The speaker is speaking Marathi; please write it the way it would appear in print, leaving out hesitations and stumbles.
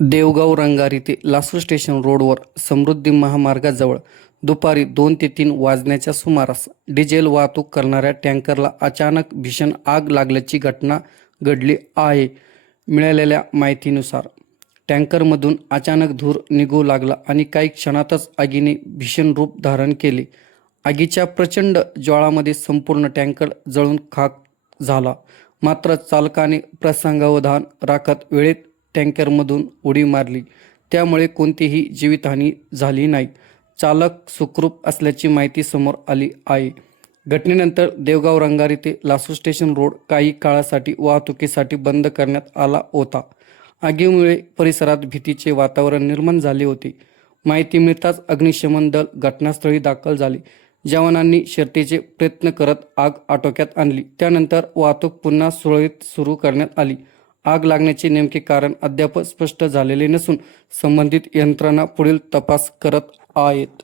देवगाव रंगारी ते लासूर स्टेशन रोडवर समृद्धी महामार्गाजवळ दुपारी 2 ते 3 वाजण्याच्या सुमारास डिझेल वाहतूक करणाऱ्या टँकरला अचानक भीषण आग लागल्याची घटना घडली आहे. मिळालेल्या माहितीनुसार टँकरमधून अचानक धूर निघू लागला आणि काही क्षणातच आगीने भीषण रूप धारण केले. आगीच्या प्रचंड ज्वाळामध्ये संपूर्ण टँकर जळून खाक झाला. मात्र चालकाने प्रसंगावधान राखत वेळेत टँकरमधून उडी मारली, त्यामुळे कोणतीही जीवितहानी झाली नाही. चालक सुखरूप असल्याची माहिती समोर आली आहे. घटनेनंतर देवगाव रंगारी ते लासूर स्टेशन रोड काही काळासाठी वाहतुकीसाठी बंद करण्यात आला होता. आगीमुळे परिसरात भीतीचे वातावरण निर्माण झाले होते. माहिती मिळताच अग्निशमन दल घटनास्थळी दाखल झाले. जवानांनी शर्थीचे प्रयत्न करत आग आटोक्यात आणली. त्यानंतर वाहतूक पुन्हा सुरळीत सुरू करण्यात आली. आग लागण्याचे नेमके कारण अद्याप स्पष्ट झालेले नसून संबंधित यंत्रणा पुढील तपास करत आहेत.